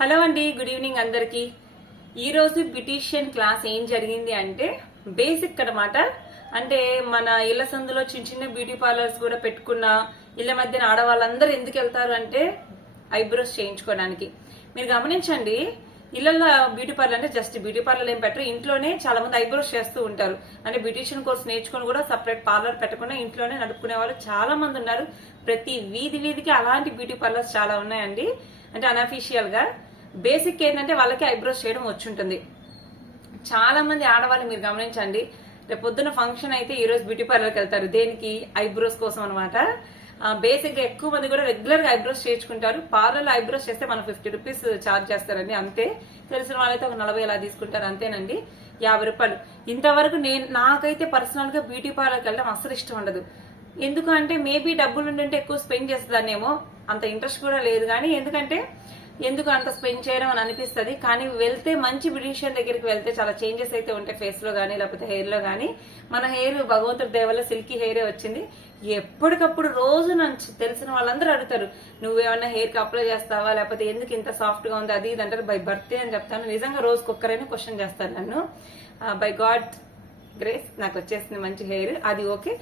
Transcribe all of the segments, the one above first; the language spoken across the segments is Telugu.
హలో అండి గుడ్ ఈవినింగ్ అందరికీ. ఈరోజు బ్యూటీషియన్ క్లాస్ ఏం జరిగింది అంటే బేసిక్ అన్నమాట. అంటే మన ఇళ్ళ సందులో చిన్న చిన్న బ్యూటీ పార్లర్స్ కూడా పెట్టుకున్న ఇళ్ళ మధ్యన ఆడవాళ్ళందరూ ఎందుకు వెళ్తారు అంటే ఐబ్రోస్ చేయించుకోవడానికి. మీరు గమనించండి ఇళ్ళలో బ్యూటీ పార్లర్ అంటే జస్ట్ బ్యూటీ పార్లర్ ఏం పెట్టరు. ఇంట్లోనే చాలా మంది ఐబ్రోస్ చేస్తూ ఉంటారు. అంటే బ్యూటీషియన్ కోర్స్ నేర్చుకుని కూడా సపరేట్ పార్లర్ పెట్టకుండా ఇంట్లోనే నడుపుకునే వాళ్ళు చాలా మంది ఉన్నారు. ప్రతి వీధి వీధికి అలాంటి బ్యూటీ పార్లర్స్ చాలా ఉన్నాయండి. అంటే అన్అఫీషియల్గా బేసిక్ ఏంటంటే వాళ్ళకి ఐబ్రోస్ చేయడం వచ్చి ఉంటుంది చాలా మంది ఆడవాళ్ళు మీరు గమనించండి. రేపు పొద్దున్న ఫంక్షన్ అయితే ఈ రోజు బ్యూటీ పార్లర్కి వెళ్తారు. దేనికి? ఐబ్రోస్ కోసం అనమాట బేసిక్గా ఎక్కువ మంది కూడా రెగ్యులర్గా ఐబ్రోస్ చేయించుకుంటారు. పార్లర్లో ఐబ్రోస్ చేస్తే మనం ఫిఫ్టీ రూపీస్ ఛార్జ్ చేస్తారండి అంతే. తెలిసిన వాళ్ళైతే ఒక నలభై అలా తీసుకుంటారు అంతేనండి. యాభై రూపాయలు. ఇంతవరకు నేను నాకైతే పర్సనల్గా బ్యూటీ పార్లర్కి వెళ్ళడం అసలు ఇష్టం ఉండదు. ఎందుకంటే మేబీ డబ్బులు ఉండుంటే ఎక్కువ స్పెండ్ చేస్తుందనేమో అంత ఇంట్రెస్ట్ కూడా లేదు. కానీ ఎందుకంటే ఎందుకు అంత స్పెండ్ చేయడం అని అనిపిస్తుంది. కానీ వెళ్తే మంచి బ్యూటిషియన్ దగ్గరికి వెళ్తే చాలా చేంజెస్ అయితే ఉంటాయి ఫేస్లో కానీ లేకపోతే హెయిర్లో కానీ మన హెయిర్ భగవంతుడి దయ సిల్కీ హెయిరే వచ్చింది. ఎప్పటికప్పుడు రోజు నన్ను తెలిసిన వాళ్ళందరూ అడుగుతారు నువ్వేమన్నా హెయిర్కి అప్లై చేస్తావా? లేకపోతే ఎందుకు ఇంత సాఫ్ట్గా ఉంది? అది ఇది అంటారు. బై బర్త్డే అని చెప్తాను. నిజంగా రోజుకి ఒక్కరైనా క్వశ్చన్ చేస్తాను నన్ను. బై గాడ్ గ్రేస్ నాకు వచ్చేసింది మంచి హెయిర్. అది ఓకే.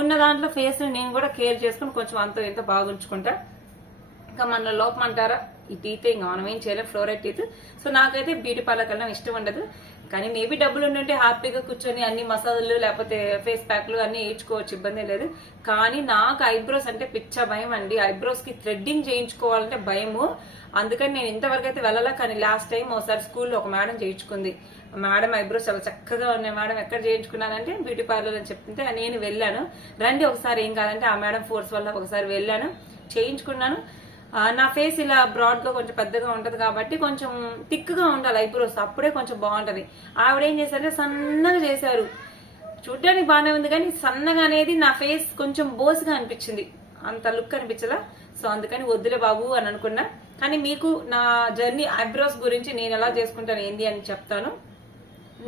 ఉన్న దాంట్లో ఫేస్ నేను కూడా కేర్ చేసుకుని కొంచెం అంత ఇంత బాగుంచుకుంటా. ఇంకా మన లోపం అంటారా ఈ టీత్ ఇంకా మనం ఏం చేయలేం ఫ్లోరైడ్ టీత్ సో నాకైతే బ్యూటీ పార్లర్ కన్నా ఇష్టం ఉండదు. కానీ మేబీ డబ్బులు ఉంటే హ్యాపీగా కూర్చొని అన్ని మసాజులు లేకపోతే ఫేస్ ప్యాక్లు అన్ని వేయించుకోవచ్చు ఇబ్బంది లేదు. కానీ నాకు ఐబ్రోస్ అంటే పిచ్చ భయం అండి. ఐబ్రోస్కి థ్రెడ్డింగ్ చేయించుకోవాలంటే భయము. అందుకని నేను ఇంతవరకు అయితే వెళ్ళాలా. కానీ లాస్ట్ టైం ఒకసారి స్కూల్లో ఒక మేడం చేయించుకుంది. మేడం ఐబ్రోస్ చాలా చక్కగా ఉన్నాయి. మేడం ఎక్కడ చేయించుకున్నానంటే బ్యూటీ పార్లర్ అని చెప్తే నేను వెళ్ళాను. రండి ఒకసారి ఏం కాదంటే ఆ మేడం ఫోర్స్ వల్ల ఒకసారి వెళ్ళాను. చేయించుకున్నాను. నా ఫేస్ ఇలా బ్రాడ్గా కొంచెం పెద్దగా ఉంటుంది కాబట్టి కొంచెం థిక్గా ఉండాలి ఐబ్రోస్. అప్పుడే కొంచెం బాగుంటుంది. ఆవిడ ఏం చేశారంటే సన్నగా చేశారు. చూడ్డానికి బాగానే ఉంది కానీ సన్నగా అనేది నా ఫేస్ కొంచెం బోసుగా అనిపించింది. అంత లుక్ అనిపించలా. సో అందుకని వద్దులే బాబు అని అనుకున్నా. కానీ మీకు నా జర్నీ ఐబ్రోస్ గురించి నేను ఎలా చేసుకుంటాను ఏంది అని చెప్తాను.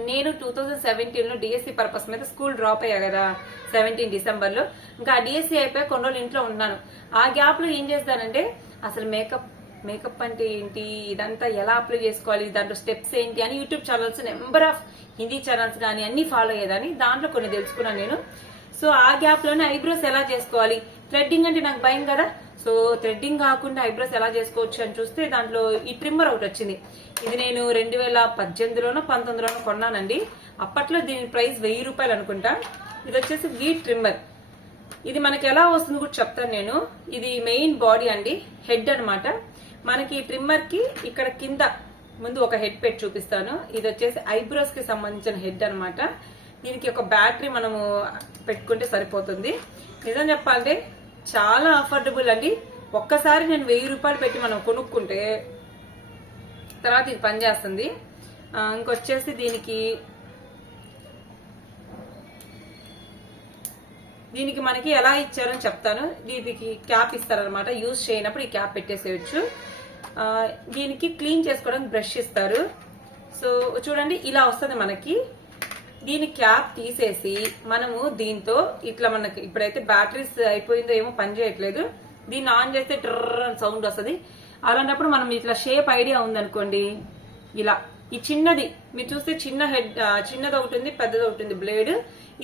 నేను టూ థౌజండ్ సెవెంటీన్లో డిఎస్సి పర్పస్ మీద స్కూల్ డ్రాప్ అయ్యా కదా సెవెంటీన్ డిసెంబర్లో. ఇంకా డిఎస్సి అయిపోయి కొన్ని రోజులు ఇంట్లో ఉన్నాను. ఆ గ్యాప్లో ఏం చేస్తానంటే అసలు మేకప్ మేకప్ అంటే ఏంటి? ఇదంతా ఎలా అప్లై చేసుకోవాలి? దాంట్లో స్టెప్స్ ఏంటి? అని YouTube channels number of Hindi channels కానీ అన్ని ఫాలో అయ్యేదాన్ని. దాంట్లో కొన్ని తెలుసుకున్నాను నేను. సో ఆ గ్యాప్లోనే ఐబ్రోస్ ఎలా చేసుకోవాలి? థ్రెడ్డింగ్ అంటే నాకు భయం కదా. సో థ్రెడ్డింగ్ కాకుండా ఐబ్రోస్ ఎలా చేసుకోవచ్చు అని చూస్తే దాంట్లో ఈ ట్రిమ్మర్ ఒకటి వచ్చింది. ఇది నేను రెండు వేల పద్దెనిమిదిలోనో పంతొమ్మిదిలోనో కొన్నానండి. అప్పట్లో దీని ప్రైస్ వెయ్యి రూపాయలు అనుకుంటా. ఇది వచ్చేసి వీ ట్రిమ్మర్ ఇది మనకి ఎలా వస్తుంది కూడా చెప్తాను నేను. ఇది మెయిన్ బాడీ అండి. హెడ్ అన్నమాట. మనకి ట్రిమ్మర్కి ఇక్కడ కింద ముందు ఒక హెడ్ పెట్టి చూపిస్తాను. ఇది వచ్చేసి ఐబ్రోస్కి సంబంధించిన హెడ్ అన్నమాట. దీనికి ఒక బ్యాటరీ మనము పెట్టుకుంటే సరిపోతుంది. నిజం చెప్పాలంటే చాలా అఫోర్డబుల్ అండి. ఒక్కసారి నేను వెయ్యి రూపాయలు పెట్టి మనం కొనుక్కుంటే తర్వాత ఇది పనిచేస్తుంది. ఇంకొచ్చేసి దీనికి దీనికి మనకి ఎలా ఇచ్చారని చెప్తాను. దీనికి క్యాప్ ఇస్తారనమాట యూజ్ చేయనప్పుడు ఈ క్యాప్ పెట్టేసేయచ్చు. దీనికి క్లీన్ చేసుకోవడానికి బ్రష్ ఇస్తారు. సో చూడండి ఇలా వస్తుంది మనకి. దీని క్యాప్ తీసేసి మనము దీంతో ఇట్లా మనకి ఇప్పుడైతే బ్యాటరీస్ అయిపోయిందో ఏమో పని చేయట్లేదు. దీన్ని ఆన్ చేస్తే ట్రర్ సౌండ్ వస్తుంది. అలాంటప్పుడు మనం ఇట్లా షేప్ ఐడియా ఉందనుకోండి ఇలా ఈ చిన్నది మీరు చూస్తే చిన్న హెడ్ చిన్నది ఒకటి ఉంది పెద్దది ఒకటి ఉంది బ్లేడ్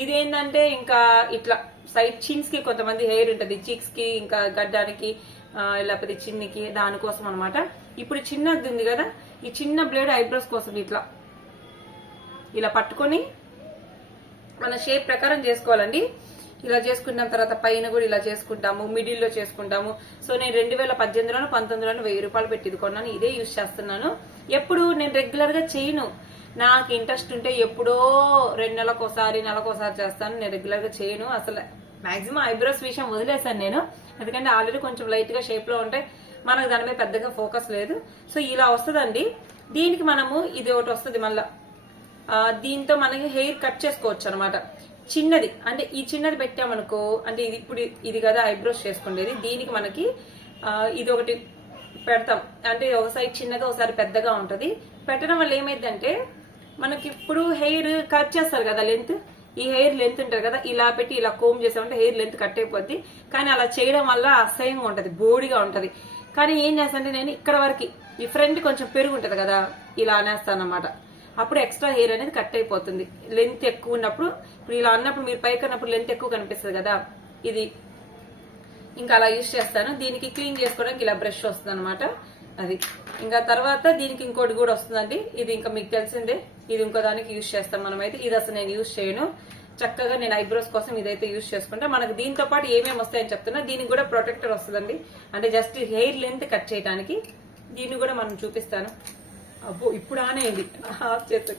ఇది ఏంటంటే ఇంకా ఇట్లా సైడ్ చిన్స్కి కొంతమంది హెయిర్ ఉంటుంది చీక్స్కి ఇంకా గడ్డానికి లేకపోతే చిన్నికి దానికోసం అన్నమాట. ఇప్పుడు చిన్నది ఉంది కదా ఈ చిన్న బ్లేడ్ ఐబ్రోస్ కోసం ఇట్లా. ఇలా పట్టుకొని మన షేప్ ప్రకారం చేసుకోవాలండి. ఇలా చేసుకున్న తర్వాత పైన కూడా ఇలా చేసుకుంటాము మిడిల్లో చేసుకుంటాము. సో నేను రెండు వేల పద్దెనిమిదిలోనూ పంతొమ్మిదిలోనూ వెయ్యి రూపాయలు పెట్టి కొన్నాను. ఇదే యూజ్ చేస్తున్నాను. ఎప్పుడు నేను రెగ్యులర్గా చేయను. నాకు ఇంట్రెస్ట్ ఉంటే ఎప్పుడో రెండు నెలలకోసారి నెలకోసారి చేస్తాను. నేను రెగ్యులర్గా చేయను. అసలు మాక్సిమం ఐబ్రోస్ విషయం వదిలేసాను నేను. ఎందుకంటే ఆల్రెడీ కొంచెం లైట్గా షేప్లో ఉంటాయి. మనకు దాని మీద పెద్దగా ఫోకస్ లేదు. సో ఇలా వస్తుందండి. దీనికి మనము ఇది ఒకటి వస్తుంది మళ్ళా. దీంతో మనకి హెయిర్ కట్ చేసుకోవచ్చు అనమాట చిన్నది. అంటే ఈ చిన్నది పెట్టామనుకో అంటే ఇది ఇప్పుడు ఇది కదా ఐబ్రోస్ చేసుకునేది దీనికి మనకి ఇది ఒకటి పెడతాం. అంటే ఒకసారి చిన్నగా ఒకసారి పెద్దగా ఉంటుంది. పెట్టడం వల్ల ఏమైందంటే మనకి ఇప్పుడు హెయిర్ కట్ చేస్తారు కదా లెంత్ ఈ హెయిర్ లెంత్ ఉంటుంది కదా ఇలా పెట్టి ఇలా కోమ్ చేసామంటే హెయిర్ లెంత్ కట్ అయిపోద్ది. కానీ అలా చేయడం వల్ల అసహ్యంగా ఉంటుంది బోడిగా ఉంటుంది. కానీ ఏం చేస్తానంటే నేను ఇక్కడ వరకు ఈ ఫ్రంట్ కొంచెం పెరుగు ఉంటుంది కదా ఇలా అనేస్తాను అనమాట అప్పుడు ఎక్స్ట్రా హెయిర్ అనేది కట్ అయిపోతుంది. లెంత్ ఎక్కువ ఉన్నప్పుడు ఇప్పుడు ఇలా అన్నప్పుడు మీరు పైకి అన్నప్పుడు లెంత్ ఎక్కువ కనిపిస్తుంది కదా? ఇది. ఇంకా అలా యూజ్ చేస్తాను. దీనికి క్లీన్ చేసుకోవడానికి ఇలా బ్రష్ వస్తుంది అనమాట అది. ఇంకా తర్వాత దీనికి ఇంకోటి కూడా వస్తుందండి. ఇది ఇంకా మీకు తెలిసిందే. ఇది ఇంకో దానికి యూజ్ చేస్తాం మనమైతే. ఇది అసలు నేను యూజ్ చేయను. చక్కగా నేను ఐబ్రోస్ కోసం ఇదైతే యూజ్ చేసుకుంటా. మనకు దీంతో పాటు ఏమేమి వస్తాయని చెప్తున్నా. దీనికి కూడా ప్రొటెక్టర్ వస్తుందండి. అంటే జస్ట్ హెయిర్ లెంత్ కట్ చేయడానికి దీన్ని కూడా మనం చూపిస్తాను. అబ్బో ఇప్పుడు ఆనేది హాఫ్ ఆఫ్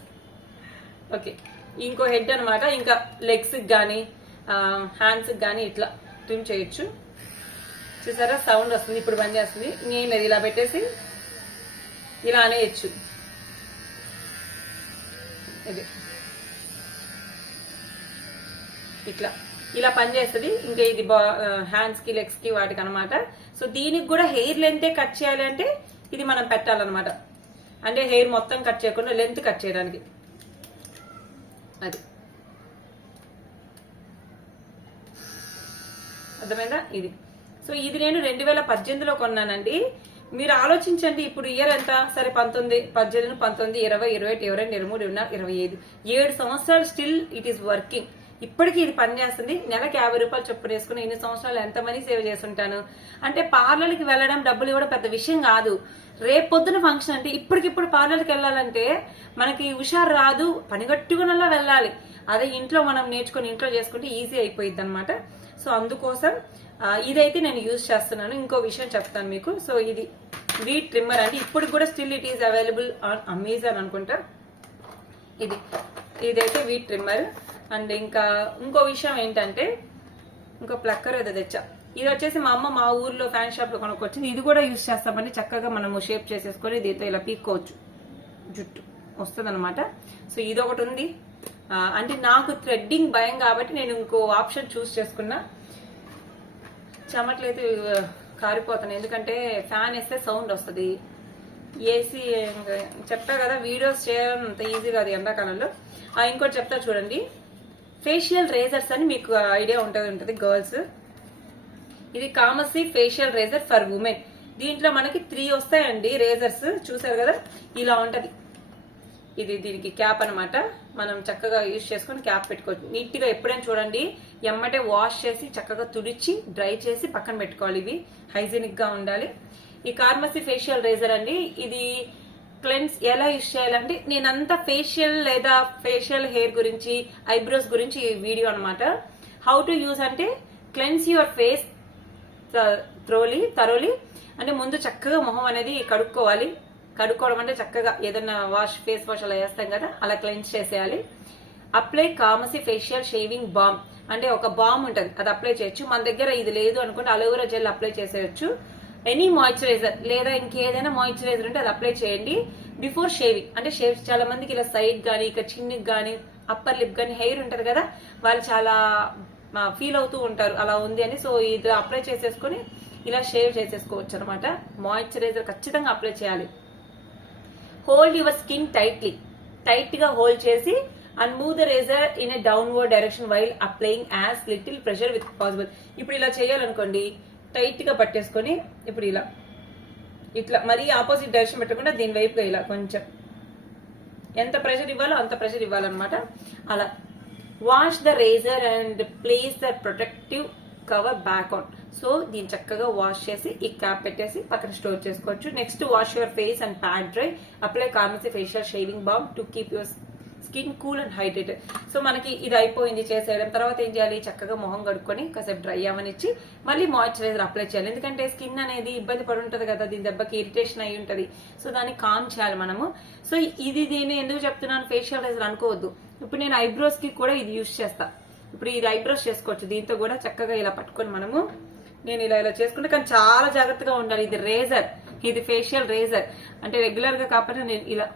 ఓకే. ఇంకో హెడ్ అనమాట ఇంకా లెగ్స్ కానీ హ్యాండ్స్ కానీ ఇట్లా ట్రిమ్ చేయొచ్చు. చూసారా? సౌండ్ వస్తుంది. ఇప్పుడు బంద్ చేస్తుంది. నేను లేదు ఇలా పెట్టేసి ఇలా అనేయచ్చు. ఇది. ఇట్లా. ఇలా పనిచేస్తుంది ఇంకా ఇది హ్యాండ్స్కి లెగ్స్కి వాటికి అనమాట సో దీనికి కూడా హెయిర్ లెంతే కట్ చేయాలి అంటే ఇది మనం పెట్టాలన్నమాట. అంటే హెయిర్ మొత్తం కట్ చేయకుండా లెంత్ కట్ చేయడానికి. అది. అర్థమైందా? ఇది. సో ఇది నేను రెండు వేల పద్దెనిమిదిలో కొన్నానండి. మీరు ఆలోచించండి ఇప్పుడు ఇయర్ ఎంత? సరే పంతొమ్మిది పద్దెనిమిది పంతొమ్మిది ఇరవై ఇరవై ఒకటి ఇరవై రెండు ఇరవై మూడు ఇరవై నాలుగు ఇరవై ఐదు. ఏడు సంవత్సరాలు స్టిల్ ఇట్ ఈస్ వర్కింగ్. ఇప్పటికీ ఇది పనిచేస్తుంది. నెలకి యాభై రూపాయలు చొప్పున వేసుకుని ఎన్ని సంవత్సరాలు ఎంత మనీ సేవ్ చేస్తుంటాను? అంటే పార్లర్కి వెళ్ళడం డబ్బులు ఇవ్వడం పెద్ద విషయం కాదు. రేపు పొద్దున ఫంక్షన్ అంటే ఇప్పటికిప్పుడు పార్లర్కి వెళ్ళాలంటే మనకి హుషారు రాదు. పనిగట్టుకునల్లా వెళ్ళాలి? అదే ఇంట్లో మనం నేర్చుకుని ఇంట్లో చేసుకుంటే ఈజీ అయిపోయింది అనమాట సో అందుకోసం ఇదైతే నేను యూజ్ చేస్తున్నాను. ఇంకో విషయం చెప్తాను మీకు. సో ఇది వీ ట్రిమ్మర్ అండి. ఇప్పుడు కూడా still it is available on Amazon అనుకుంటా. ఇది ఇదైతే వీ ట్రిమ్మర్. అండ్ ఇంకా ఇంకో విషయం ఏంటంటే ఇంకో ప్లక్కర్ ఏదో తెచ్చా. ఇది వచ్చేసి మా అమ్మ మా ఊర్లో ఫ్యాన్ షాప్లో కొనుక్కొచ్చింది. ఇది కూడా యూజ్ చేస్తామని చక్కగా మనము షేప్ చేసేసుకొని దీంతో ఇలా పీక్కోవచ్చు. జుట్టు వస్తుంది అనమాట సో ఇది ఒకటి ఉంది అంటే నాకు థ్రెడ్డింగ్ భయం కాబట్టి నేను ఇంకో ఆప్షన్ చూస్ చేసుకున్నా. చెమట్లయితే అయితే కారిపోతున్నాయి. ఎందుకంటే ఫ్యాన్ వేస్తే సౌండ్ వస్తుంది. ఏసీ చెప్పా కదా వీడియోస్ చేయడం అంత ఈజీ కాదు ఎండాకాలంలో. ఇంకోటి చెప్తా చూడండి. ఫేషియల్ రేజర్స్ అని మీకు ఐడియా ఉంటుంది ఉంటుంది గర్ల్స్ ఇది Carmesi facial razor for women దీంట్లో మనకి త్రీ వస్తాయండి రేజర్స్ చూసారు కదా? ఇలా ఉంటది. ఇది దీనికి క్యాప్ అన్నమాట. మనం చక్కగా యూజ్ చేసుకొని క్యాప్ పెట్టుకోవచ్చు. నీట్గా ఎప్పుడైనా చూడండి ఎమ్మటే వాష్ చేసి చక్కగా తుడిచి డ్రై చేసి పక్కన పెట్టుకోవాలి ఇవి. హైజీనిక్గా ఉండాలి. ఈ కార్మసీ ఫేషియల్ రేజర్ అండి ఇది క్లెన్స్ ఎలా యూజ్ చేయాలంటే నేనంతా ఫేషియల్ లేదా ఫేషియల్ హెయిర్ గురించి ఐబ్రోస్ గురించి ఈ వీడియో అన్నమాట. హౌ టు యూజ్ అంటే cleanse your face thoroughly thoroughly అంటే ముందు చక్కగా మొహం అనేది కడుక్కోవాలి. కడుక్కోవడం అంటే చక్కగా ఏదైనా వాష్ ఫేస్ వాష్ అలా వేస్తాం కదా అలా క్లెన్స్ చేసేయాలి. Apply Carmesi facial shaving balm అంటే ఒక బామ్ ఉంటుంది అది అప్లై చేయొచ్చు. మన దగ్గర ఇది లేదు అనుకుంటే అలోవెరా జెల్ అప్లై చేసేయచ్చు. ఎనీ మాయిశ్చరైజర్ లేదా ఇంకేదైనా మాయిశ్చరైజర్ ఉంటే అది అప్లై చేయండి. బిఫోర్ షేవింగ్ అంటే షేవ్ చాలా మందికి ఇలా సైడ్ కానీ ఇక చిన్నికి కానీ అప్పర్ లిప్ కానీ హెయిర్ ఉంటుంది కదా వాళ్ళు చాలా ఫీల్ అవుతూ ఉంటారు. అలా ఉంది అని సో ఇది అప్లై చేసేసుకొని ఇలా షేవ్ చేసేసుకోవచ్చు అనమాట మాయిశ్చరైజర్ ఖచ్చితంగా అప్లై చేయాలి. హోల్డ్ యువర్ స్కిన్ టైట్లీ టైట్గా హోల్డ్ చేసి and move the razor in a downward direction while applying as little pressure with possible ఇప్పుడు ఇలా చేయాలనుకోండి టైట్గా పట్టేసుకొని ఇప్పుడు ఇలా. ఇట్లా మరీ ఆపోజిట్ డైరెక్షన్ పెట్టకుండా దీని వైపుగా ఇలా కొంచెం. ఎంత ప్రెషర్ ఇవ్వాలో అంత ప్రెషర్ ఇవ్వాలన్నమాట. అలా. Wash the razor and place the protective cover back on so దీన్ని చక్కగా వాష్ చేసి ఈ క్యాప్ పెట్టేసి పక్కన స్టోర్ చేసుకోవచ్చు. Next wash your face and pad dry apply Carmesi facial shaving balm to keep your skin cool and hydrated. So మనకి ఇది అయిపోయింది చేసేయడం. తర్వాత ఏం చేయాలి? చక్కగా మొహం కడుక్కొని కాసేపు డ్రై అవ్వనిచ్చి మళ్ళీ మాయిశ్చరైజర్ అప్లై చేయాలి. ఎందుకంటే స్కిన్ అనేది ఇబ్బంది పడి ఉంటుంది కదా దీని దెబ్బకి ఇరిటేషన్ అయి ఉంటుంది. సో దాన్ని కామ్ చేయాలి మనము. సో ఇది దీన్ని ఎందుకు చెప్తున్నాను? ఫేషియల్ రైజర్ అనుకోవద్దు. ఇప్పుడు నేను ఐబ్రోస్కి కూడా ఇది యూస్ చేస్తా. ఇప్పుడు ఇది ఐబ్రోస్ చేసుకోవచ్చు. దీంతో కూడా చక్కగా ఇలా పట్టుకొని మనము నేను ఇలా ఇలా చేసుకుంటే. కానీ చాలా జాగ్రత్తగా ఉండాలి. ఇది రేజర్. ఇది ఫేషియల్ రేజర్. అంటే రెగ్యులర్గా కాకపోతే నేను ఇలా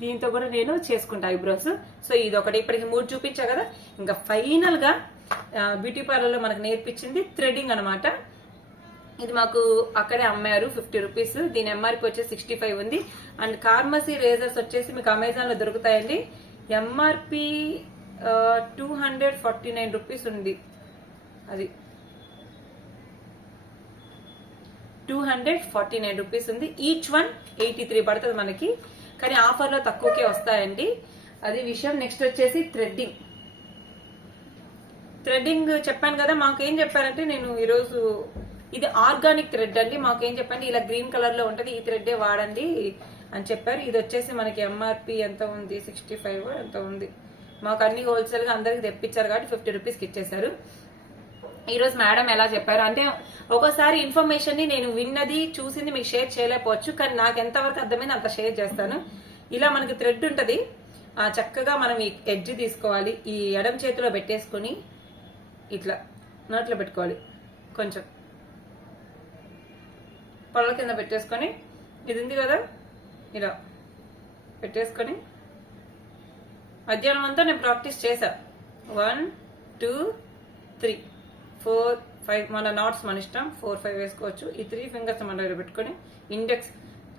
దీంతో కూడా నేను చేసుకుంటా ఐబ్రోస్. సో ఇది ఒకటి ఇప్పటికి మూడు చూపించా కదా. ఇంకా ఫైనల్గా బ్యూటీ పార్లర్లో మనకు నేర్పించింది థ్రెడింగ్ అన్నమాట. ఇది మాకు అక్కడే అమ్మారు ఫిఫ్టీ రూపీస్. దీని ఎంఆర్పి వచ్చేసి సిక్స్టీ ఫైవ్ ఉంది. అండ్ కార్మసీ రేజర్స్ వచ్చేసి మీకు అమెజాన్లో దొరుకుతాయండి MRP two hundred forty nine rupees ఉంది. అది. Two hundred forty nine rupees ఉంది. ఈచ్ వన్ ఎయిటీ త్రీ పడుతుంది మనకి. కానీ ఆఫర్లో తక్కువకే వస్తాయండి. అది విషయం నెక్స్ట్ వచ్చేసి థ్రెడ్డింగ్ థ్రెడ్డింగ్ చెప్పాను కదా మాకేం చెప్పారంటే నేను ఈరోజు ఇది ఆర్గానిక్ థ్రెడ్ అండి. మాకేం చెప్పండి ఇలా గ్రీన్ కలర్లో ఉంటుంది ఈ థ్రెడ్డే వాడండి అని చెప్పారు. ఇది వచ్చేసి మనకి ఎంఆర్పి ఎంత ఉంది? సిక్స్టీ ఫైవ్ ఎంత ఉంది. మాకు అన్ని హోల్సేల్గా అందరికి తెప్పించారు కాబట్టి ఫిఫ్టీ రూపీస్కి ఇచ్చేసారు ఈరోజు మేడం ఎలా చెప్పారు? అంటే ఒకసారి ఇన్ఫర్మేషన్ని నేను విన్నది చూసింది మీకు షేర్ చేయలేకపోవచ్చు కానీ నాకు ఎంతవరకు అర్థమైంది అంత షేర్ చేస్తాను. ఇలా మనకి థ్రెడ్ ఉంటుంది. ఆ చక్కగా మనం ఈ ఎడ్జ్ తీసుకోవాలి. ఈ ఎడం చేతిలో పెట్టేసుకొని ఇట్లా నోట్లో పెట్టుకోవాలి. కొంచెం. పళ్ళ కింద పెట్టేసుకొని ఇది ఉంది కదా? ఇలా పెట్టేసుకొని. మధ్యాహ్నం అంతా నేను ప్రాక్టీస్ చేశా. One two three four five మన నాట్స్ మన ఇష్టం. ఫోర్ ఫైవ్ వేసుకోవచ్చు. ఈ త్రీ ఫింగర్స్ మన దగ్గర పెట్టుకొని ఇండెక్స్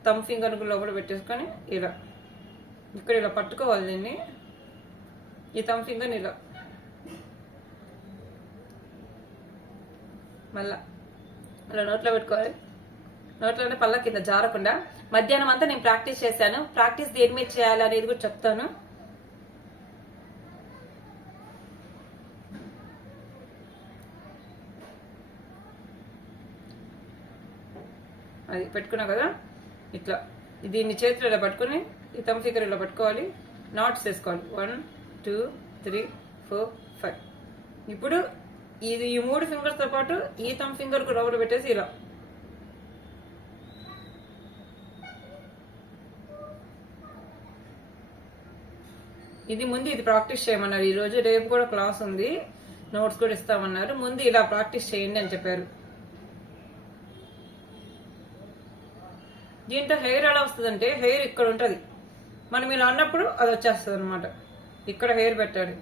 థమ్ ఫింగర్ లోపల పెట్టేసుకొని ఇలా ఇక్కడ ఇలా పట్టుకోవాలి దీన్ని. ఈ థమ్ ఫింగర్ని ఇలా మళ్ళా అలా నోట్లో పెట్టుకోవాలి. నోట్లోనే పళ్ళ కింద జారకుండా. మధ్యాహ్నం అంతా నేను ప్రాక్టీస్ చేశాను. ప్రాక్టీస్ దేని మీద చేయాలి అనేది కూడా చెప్తాను. అది పెట్టుకున్నా కదా? ఇట్లా. దీన్ని చేతిలో ఇలా పట్టుకుని ఈ తమ్ ఫిగర్ ఇలా పట్టుకోవాలి. నాట్స్ వేసుకోవాలి. One two three four five. ఇప్పుడు ఇది ఈ మూడు ఫింగర్స్తో పాటు ఈ తమ్ ఫింగర్కు రౌండ్ పెట్టేసి ఇలా. ఇది ముందు ఇది ప్రాక్టీస్ చేయమన్నారు. ఈ రోజు రేపు కూడా క్లాస్ ఉంది. నోట్స్ కూడా ఇస్తామన్నారు. ముందు ఇలా ప్రాక్టీస్ చేయండి అని చెప్పారు. దీంట్లో హెయిర్ ఎలా వస్తుందంటే హెయిర్ ఇక్కడ ఉంటుంది. మనం ఇలా అన్నప్పుడు అది వచ్చేస్తుంది అనమాట ఇక్కడ హెయిర్ పెట్టాడు.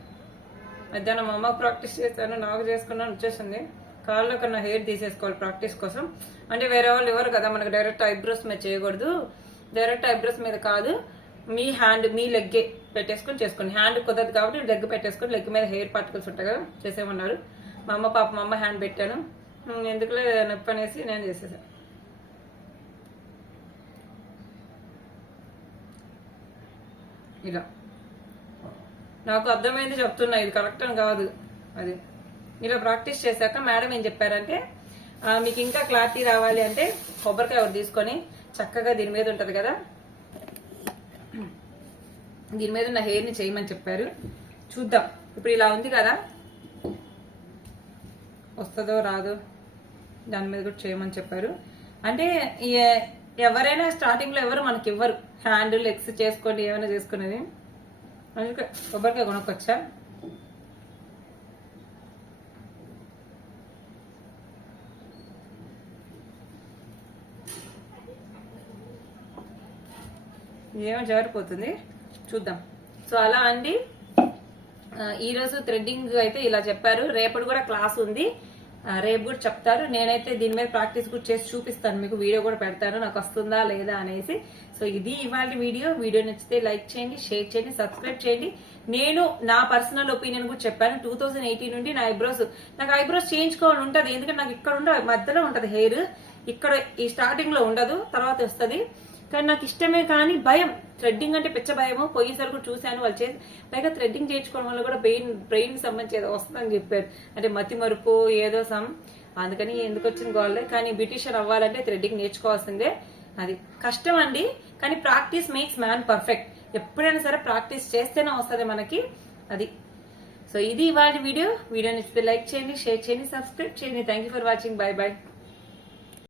మధ్యాహ్నం మా అమ్మకు ప్రాక్టీస్ చేశాను నాకు చేసుకున్నాను వచ్చేసింది. కాళ్ళలో కన్నా హెయిర్ తీసేసుకోవాలి ప్రాక్టీస్ కోసం. అంటే వేరే వాళ్ళు ఎవరు కదా మనకు డైరెక్ట్ ఐబ్రోస్ మీద చేయకూడదు. డైరెక్ట్ ఐబ్రోస్ మీద కాదు మీ హ్యాండ్ మీ లెగ్గే పెట్టేసుకొని చేసుకోండి. హ్యాండ్ కుదరదు కాబట్టి లెగ్ పెట్టేసుకొని లెగ్ మీద హెయిర్ పార్టికల్స్ ఉంటాయి కదా చేసేమన్నారు మా అమ్మ పాప మా అమ్మ హ్యాండ్ పెట్టాను. ఎందుకులే నొప్పి అనేసి నేను చేసేసాను ఇలా. నాకు అర్థమైంది చెప్తున్నా ఇది కరెక్ట్ అని కాదు. అది. ఇలా ప్రాక్టీస్ చేశాక మేడం ఏం చెప్పారంటే మీకు ఇంకా క్లారిటీ రావాలి అంటే కొబ్బరికాయ ఒకటి తీసుకొని చక్కగా దీని మీద ఉంటుంది కదా దీని మీద ఉన్న హెయిర్ని చేయమని చెప్పారు. చూద్దాం. ఇప్పుడు ఇలా ఉంది కదా వస్తుందో రాదో దాని మీద కూడా చేయమని చెప్పారు. అంటే ఎవరైనా స్టార్టింగ్లో ఎవరు మనకి ఇవ్వరు. హ్యాండ్ లెగ్స్ చేసుకోండి ఏమైనా చేసుకునేది. అందుకే కొబ్బరికాయ కొనుక్కొచ్చా ఏమో జారిపోతుంది. చూద్దాం. సో అలా అండి. ఈరోజు ఈ రోజు థ్రెడ్డింగ్ అయితే ఇలా చెప్పారు. రేపటి కూడా క్లాస్ ఉంది. రేపు కూడా చెప్తారు. నేనైతే దీని మీద ప్రాక్టీస్ కూడా చేసి చూపిస్తాను. మీకు వీడియో కూడా పెడతాను. నాకు వస్తుందా లేదా అనేసి. సో ఇది ఇవాళ వీడియో. వీడియో నచ్చితే లైక్ చేయండి షేర్ చేయండి సబ్స్క్రైబ్ చేయండి. నేను నా పర్సనల్ ఒపీనియన్ కూడా చెప్పాను. టూ థౌసండ్ ఎయిటీన్ నుండి నా ఐబ్రోస్. నాకు ఐబ్రోస్ చేయించుకోవాలి ఉంటుంది. ఎందుకంటే నాకు ఇక్కడ ఉండ మధ్యలో ఉంటుంది హెయిర్. ఇక్కడ ఈ స్టార్టింగ్లో ఉండదు. తర్వాత వస్తుంది. కానీ నాకు ఇష్టమే కానీ భయం. థ్రెడ్డింగ్ అంటే పిచ్చ భయము. పోయేసరికి కూడా చూశాను వాళ్ళు చేసి పైగా థ్రెడ్డింగ్ చేయించుకోవడం వల్ల కూడా బ్రెయిన్ బ్రెయిన్ సంబంధించి ఏదో వస్తుందని చెప్పారు. అంటే మతి మరుపు ఏదో సమ్ అందుకని ఎందుకు వచ్చిన గోళ్ళే కానీ బ్యూటిషియన్ అవ్వాలంటే థ్రెడ్డింగ్ నేర్చుకోవాల్సిందే. అది కష్టం అండి. కానీ ప్రాక్టీస్ మేక్స్ మ్యాన్ పర్ఫెక్ట్ ఎప్పుడైనా సరే ప్రాక్టీస్ చేస్తేనే వస్తుంది మనకి. అది. సో ఇది ఇవాళ వీడియో. వీడియో నచ్చితే లైక్ చేయండి షేర్ చేయండి సబ్స్క్రైబ్ చేయండి. Thank you for watching bye bye